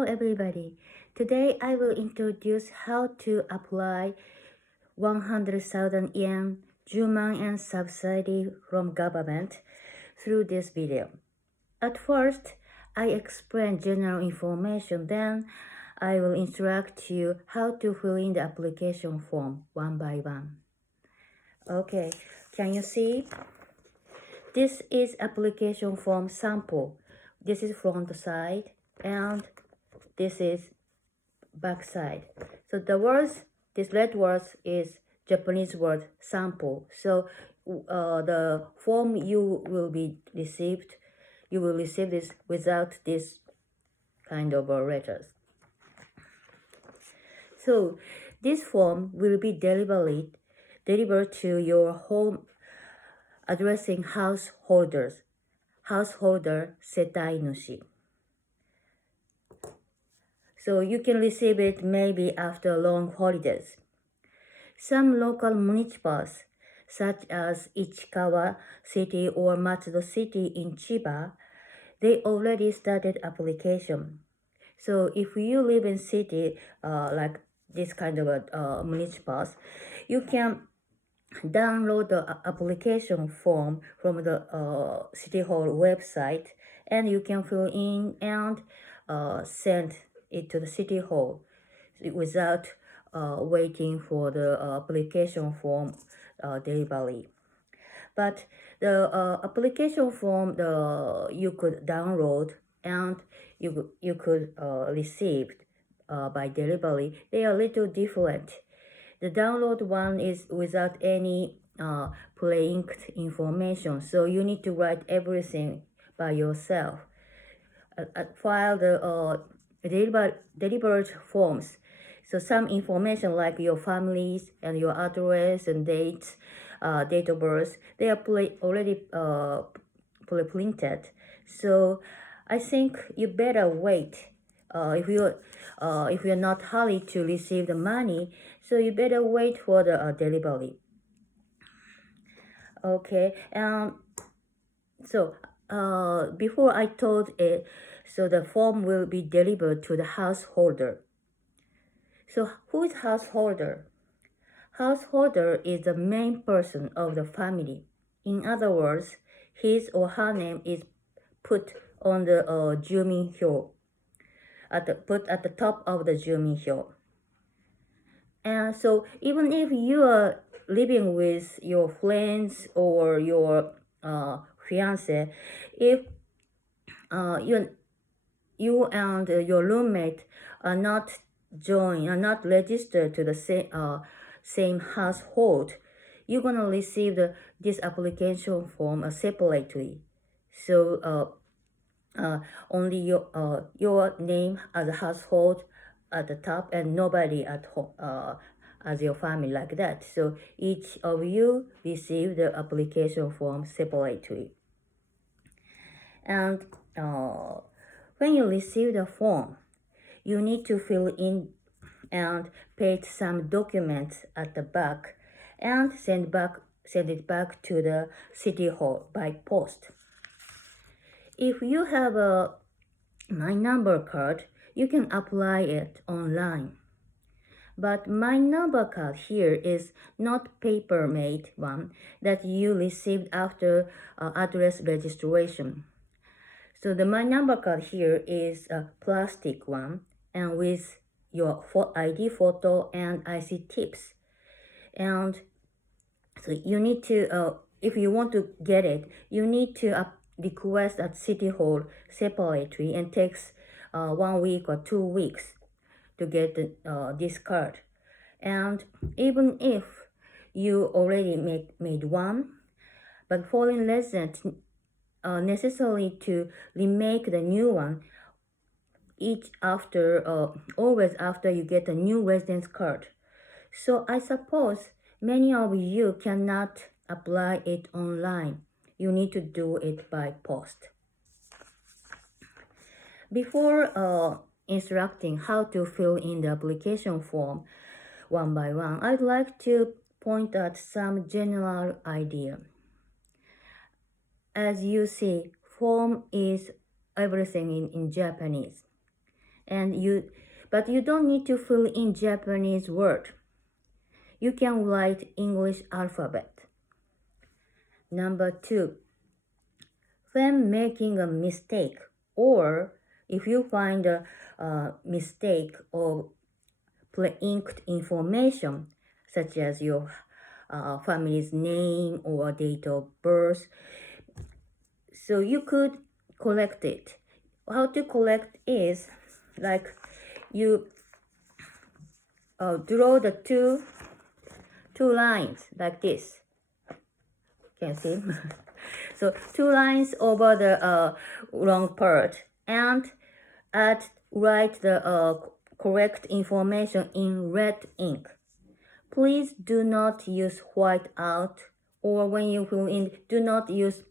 Hello everybody. Today I will introduce how to apply 100,000 yen 10만 yen subsidy from government through this video. At first, I explain general information, then I will instruct you how to fill in the application form one by one. Okay, can you see? This is application form sample. This is front side and this is back side. So the words, this red words is Japanese word sample. So the form you will receive this without this kind of letters. So this form will be delivered to your home addressing householder setai nushi. So you can receive it maybe after long holidays. Some local municipalities, such as Ichikawa City or Matsudo City in Chiba, they already started application. So if you live in city like this kind of municipalities, you can download the application form from the City Hall website, and you can fill in and send it to the City Hall without waiting for the application form delivery. But the application form you could download and you could receive by delivery, they are a little different. The download one is without any pre-inked information, so you need to write everything by yourself. File the delivered forms. So some information like your families and your address and dates, date of birth, they are already pre-printed. So I think you better wait. If you're not hurried to receive the money, so you better wait for the delivery. Okay, so before I told it, so the form will be delivered to the householder. So who is householder? Householder is the main person of the family. In other words, his or her name is put on the Juminhyo, put at the top of the Juminhyo. And so even if you are living with your friends or your fiance, if you and your roommate are not registered to the same household, you're gonna receive this application form separately. So only your name as a household at the top and nobody at home as your family like that. So each of you receive the application form separately. And when you receive the form, you need to fill in and paste some documents at the back and send it back to the City Hall by post. If you have a My Number card, you can apply it online. But My Number card here is not paper-made one that you received after address registration. So the My Number card here is a plastic one and with your ID photo and IC tips. And so you need to, if you want to get it, you need to request at City Hall separately, and takes 1 week or 2 weeks to get this card. And even if you already made one, but foreign residents necessary to remake the new one always after you get a new residence card. So I suppose many of you cannot apply it online. You need to do it by post. Before instructing how to fill in the application form one by one, I'd like to point out some general idea. As you see, form is everything in Japanese. but you don't need to fill in Japanese word. You can write English alphabet. Number 2, when making a mistake, or if you find a mistake or pre-inked information, such as your family's name or date of birth, so you could correct it. How to correct is like you draw the two lines like this. Can you see? So 2 lines over the wrong part, and write the correct information in red ink. Please do not use white out, or when you fill in, do not use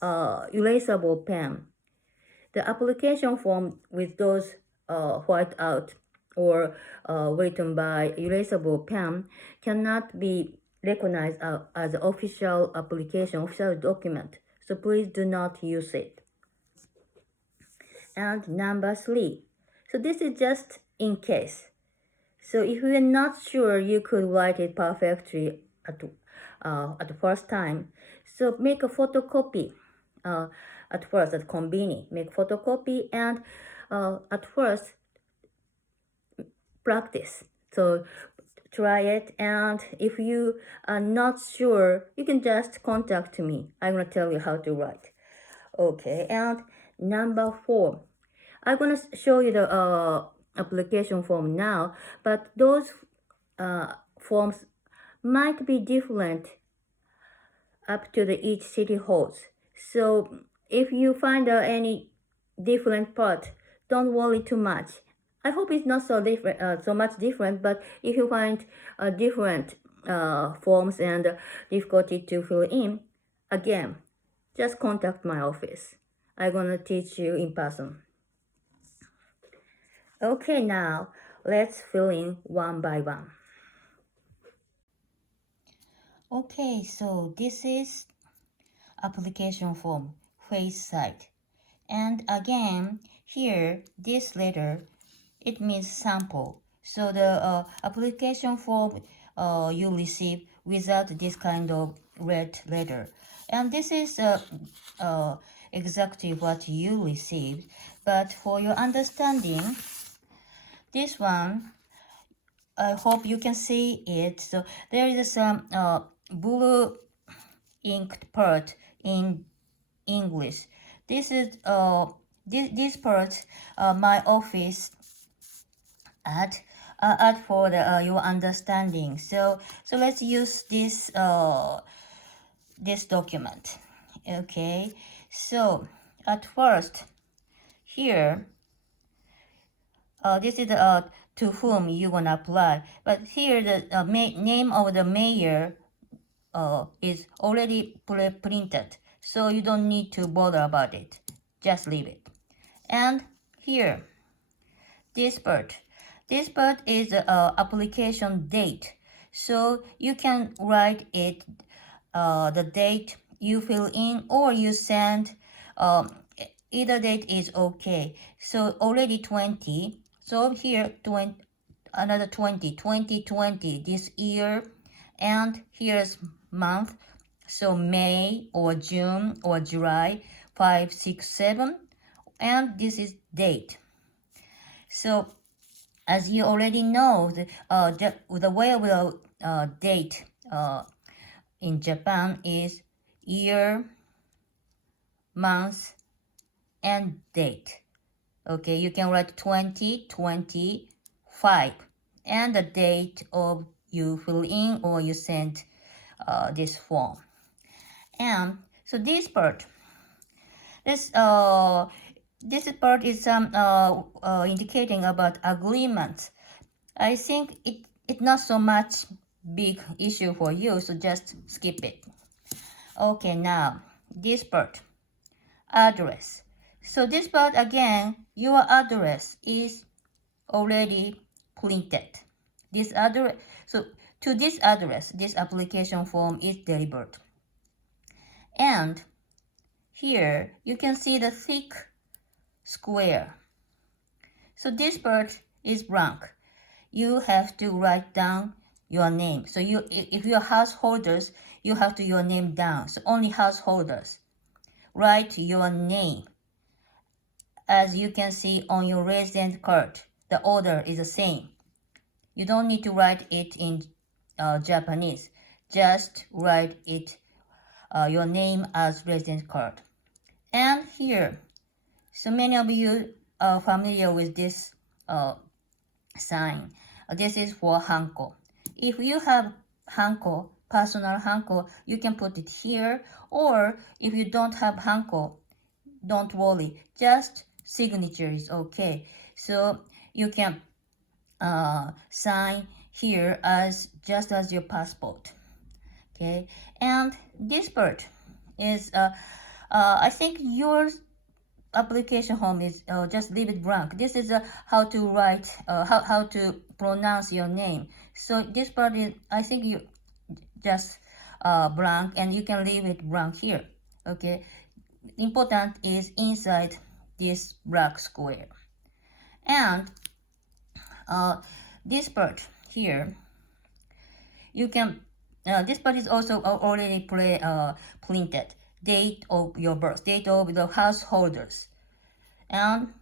erasable pen. The application form with those white out or written by erasable pen cannot be recognized as an official application, official document. So please do not use it. And number 3. So this is just in case. So if you're not sure you could write it perfectly at the first time, so make a photocopy at first at convenience. Make photocopy and at first practice. So try it, and if you are not sure, you can just contact me. I'm gonna tell you how to write. Okay, and number 4, I'm gonna show you the application form now, but those forms might be different up to the each city holds. So if you find any different part, don't worry too much. I hope it's not so different, so much different. But if you find different forms and difficulty to fill in, again, just contact my office. I'm gonna teach you in person. Okay, now let's fill in one by one. Okay, so this is application form, face side. And again, here, this letter, it means sample. So the application form you receive without this kind of red letter. And this is exactly what you received. But for your understanding, this one, I hope you can see it. So there is some blue inked part in English. This is this part my office add for the your understanding. So let's use this this document. Okay. So at first here this is to whom you wanna apply, but here the name of the mayor is already printed, so you don't need to bother about it. Just leave it. And here, this part is application date, so you can write it the date you fill in or you send. Either date is okay. So already 20. So here 20, another 2020 this year, and here's month, so May or June or July, 5, 6, 7, and this is date. So as you already know, the way we'll date in Japan is year, month, and date. Okay, you can write 2025 and the date of you fill in or you send this form. And so this part, this part is some indicating about agreements. I think it's not so much big issue for you, so just skip it. Okay, now this part, address. So this part again, your address is already printed. This address, so to this address, this application form is delivered. And here you can see the thick square. So this part is blank. You have to write down your name. So if you're householders, you have to your name down. So only householders. Write your name. As you can see on your resident card, the order is the same. You don't need to write it in Japanese. Just write it your name as resident card. And here, so many of you are familiar with this sign. This is for hanko. If you have hanko, personal hanko, you can put it here. Or if you don't have hanko, don't worry. Just signature is okay. So you can sign here as just as your passport. Okay, and this part is I think your application form is just leave it blank. This is how to write, how to pronounce your name. So this part is, I think you just blank, and you can leave it blank here. Okay, important is inside this black square. And this part here, you can this part is also already printed. Date of your birth, date of the householders. And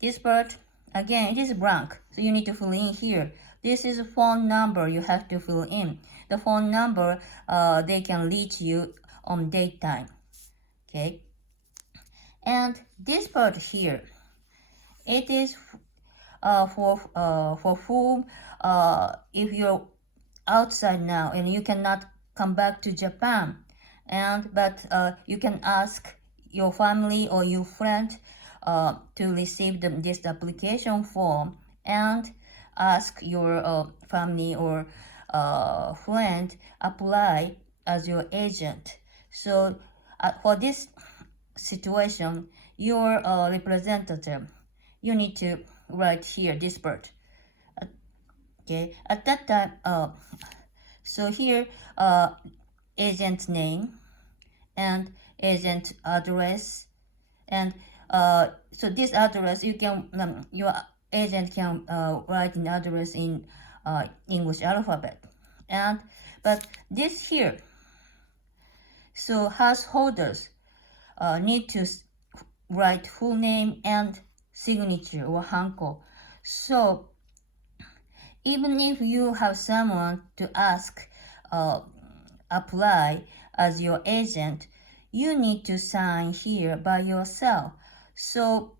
this part, again, it is blank, so you need to fill in here. This is a phone number you have to fill in. The phone number, they can reach you on daytime. Okay. And this part here, it is for whom, if you're outside now and you cannot come back to Japan, but you can ask your family or your friend to receive this application form, and ask your family or friend apply as your agent. So for this situation, your representative, you need to write here this part. Okay, at that time, so here agent name and agent address, and so this address you can your agent can write an address in English alphabet, but this here, so householders need to write full name and signature or hanko. So even if you have someone to ask apply as your agent, you need to sign here by yourself. So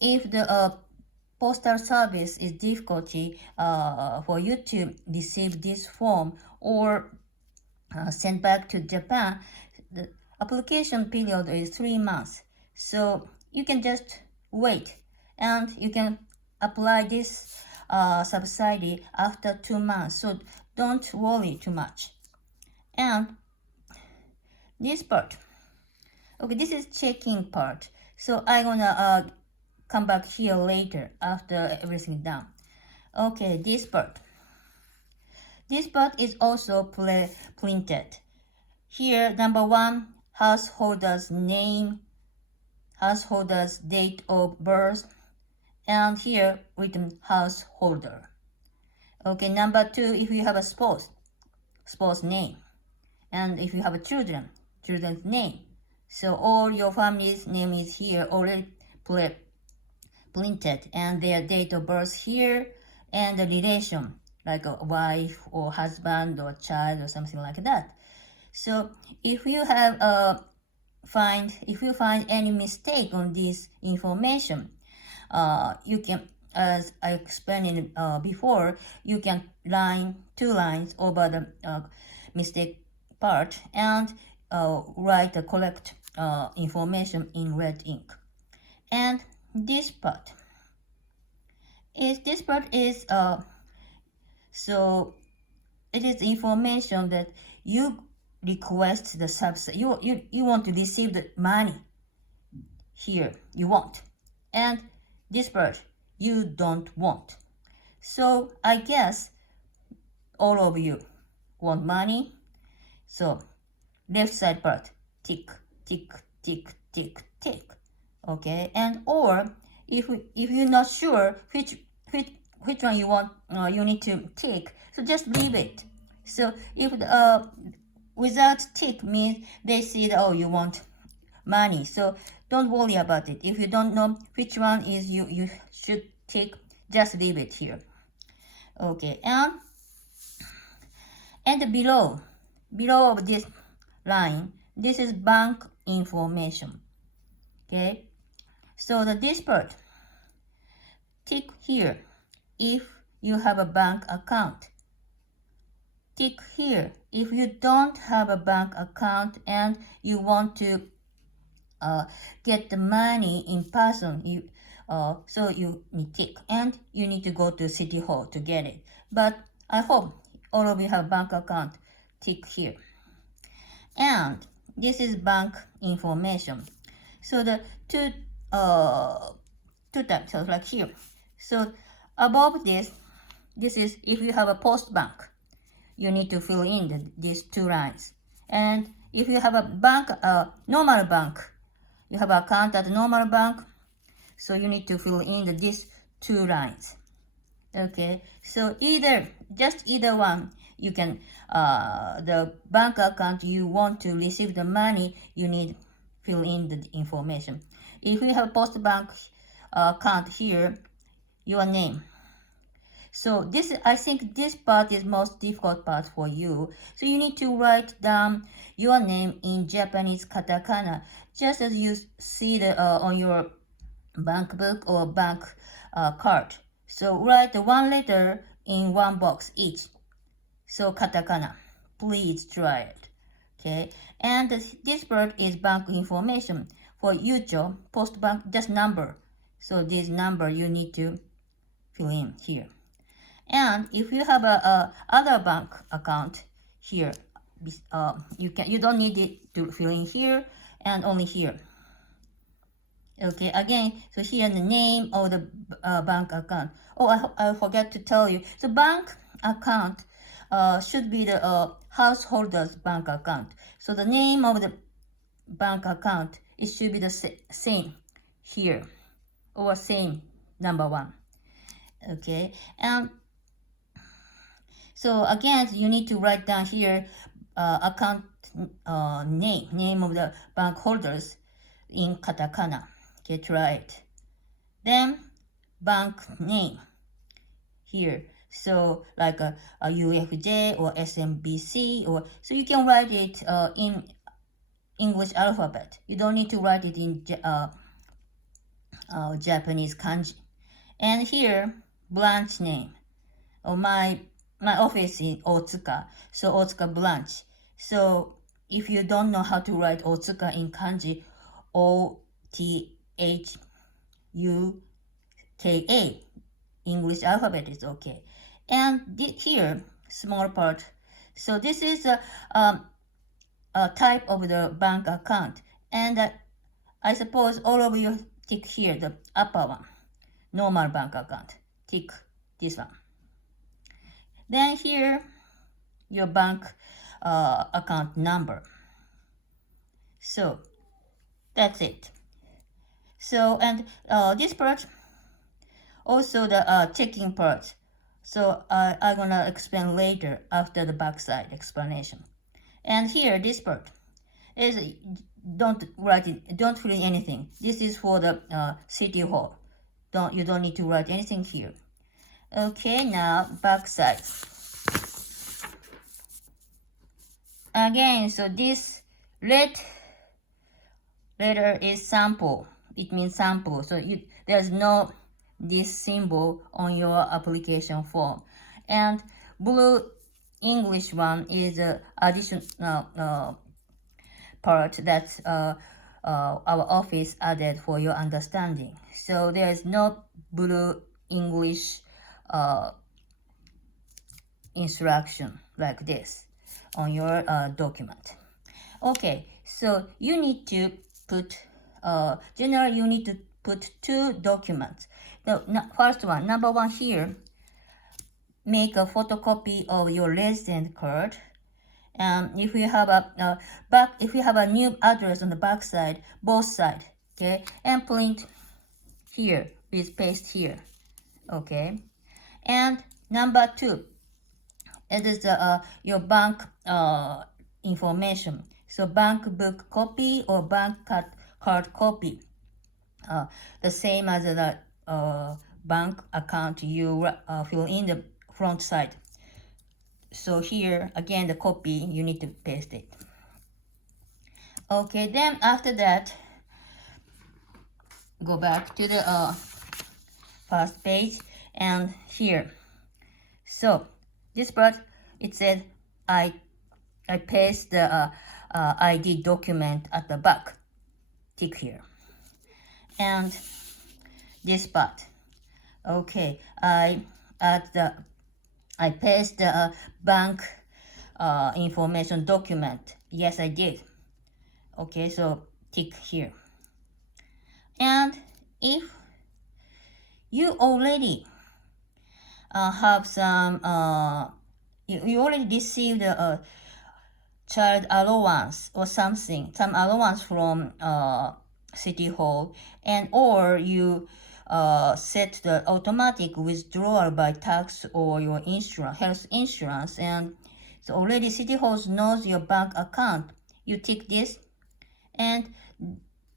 if the postal service is difficulty for you to receive this form or send back to Japan, the application period is 3 months. So you can just wait, and you can apply this subsidy after 2 months. So don't worry too much. And this part, okay, this is checking part. So I'm gonna come back here later after everything done. Okay, this part is also printed. Here, number 1, householder's name, householder's date of birth, and here written householder. Okay, number 2, if you have a spouse name, and if you have a children's name. So all your family's name is here already printed, and their date of birth here, and the relation, like a wife or husband or child or something like that. So if you have find any mistake on this information, you can, as I explained before, you can two lines over the mistake part and write the correct information in red ink. And this part is so it is information that you request the subsidy. You want to receive the money here. You want, and this part you don't want. So I guess all of you want money. So left side part, tick, tick, tick, tick, tick. Okay, and or if you're not sure which one you want, you need to tick, so just leave it. So if without tick means they see that, oh, you want money, so don't worry about it. If you don't know which one is you should tick, just leave it here. Okay, and below of this line, this is bank information. Okay, so this part, tick here if you have a bank account. Tick here if you don't have a bank account and you want to get the money in person. So you need tick, and you need to go to City Hall to get it. But I hope all of you have bank account. Tick here. And this is bank information. So the two types, so like here. So above this is if you have a post bank, you need to fill in these two lines. And if you have a bank, normal bank, you have an account at a normal bank, so you need to fill in these two lines. Okay, so just either one, you can, the bank account you want to receive the money, you need fill in the information. If you have post bank account here, your name. So I think this part is most difficult part for you. So you need to write down your name in Japanese katakana, just as you see on your bank book or bank card. So write one letter in one box each. So katakana. Please try it. Okay. And this part is bank information. For Yucho, post bank, just number. So this number you need to fill in here. And if you have a other bank account here, you don't need it to fill in here and only here. Okay, again, so here the name of the bank account. Oh, I forgot to tell you. The bank account should be the householder's bank account. So the name of the bank account, it should be the same here, or same number one. Okay, and so again, you need to write down here account name of the bank holders in katakana. Get right. Then bank name here. So like a UFJ or SMBC, or so you can write it in English alphabet. You don't need to write it in Japanese kanji. And here branch name. Oh, my office in Otsuka, so Otsuka branch. So if you don't know how to write Otsuka in kanji, OTHUKA, English alphabet is okay. And here, small part. So this is a type of the bank account. And I suppose all of you tick here, the upper one, normal bank account. Tick this one. Then here, your bank account number. So that's it. So, and this part, also the checking part. So I'm gonna explain later after the backside explanation. And here, this part is, don't write it, don't fill in anything. This is for the city hall. You don't need to write anything here. Okay, now backside. Again, so this red letter is sample. It means sample. So there's no this symbol on your application form. And blue English one is additional part that our office added for your understanding. So there is no blue English instruction like this on your document. Okay, so you need to put, generally you need to put two documents. The first one, number one here, make a photocopy of your resident card. And if you have if you have a new address on the back side, both sides, okay, and print here please paste here. Okay. And number 2, it is your bank information. So bank book copy or bank card copy, the same as the bank account you fill in the front side. So here again the copy, you need to paste it. Okay, then after that, go back to the first page, and here, so this part, it said I paste the ID document at the back, tick here. And this part, okay, I paste the bank information document. Yes, I did. Okay, so tick here. And if you already have some, you already received a child allowance or something, some allowance from City Hall, and or you set the automatic withdrawal by tax or your insurance, health insurance, and so already City Hall knows your bank account. You tick this, and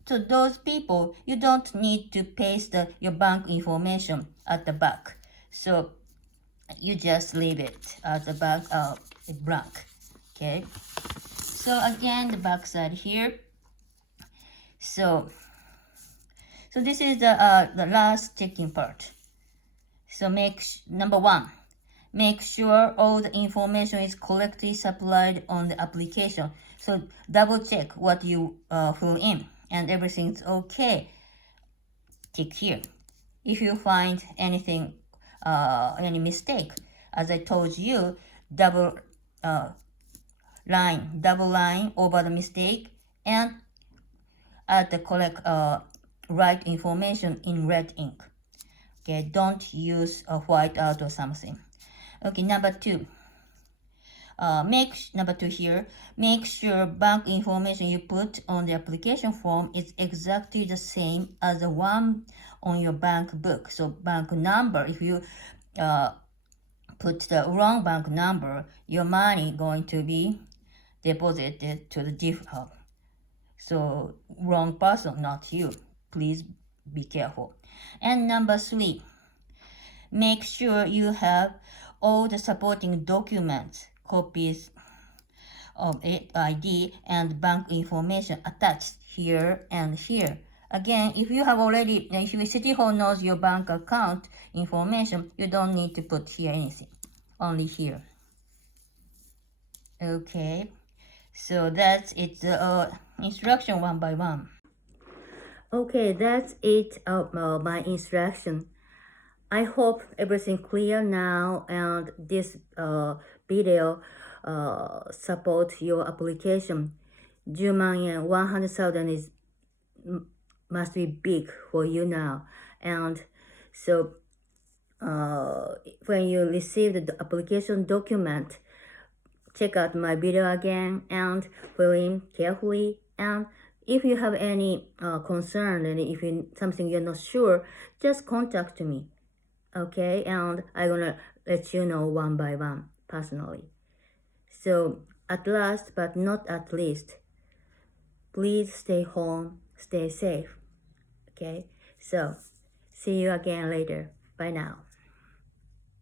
to those people, you don't need to paste your bank information at the back. So you just leave it at the back blank. Okay. So again, the back side here. So this is the last checking part. So number 1, make sure all the information is correctly supplied on the application. So double check what you fill in and everything's okay. Tick here. If you find anything, any mistake, as I told you, double line over the mistake and add the correct right information in red ink. Okay, don't use a whiteout or something. Okay, number 2. Number 2 here, make sure bank information you put on the application form is exactly the same as the one on your bank book. So bank number, if you put the wrong bank number, your money going to be deposited to the so wrong person, not you. Please be careful. And number 3, make sure you have all the supporting documents, copies of ID and bank information attached here and here. Again, if you have already, if your City Hall knows your bank account information, you don't need to put here anything, only here. Okay, so that's it, instruction one by one. Okay, that's it of my instruction. I hope everything clear now, and this video supports your application. 10万円, 100,000 is must be big for you now. And so when you receive the application document, check out my video again and fill in carefully. And if you have any concern, and if something you're not sure, just contact me. Okay, and I'm gonna let you know one by one personally. So at last but not at least, please stay home, stay safe. Okay, so see you again later. Bye now.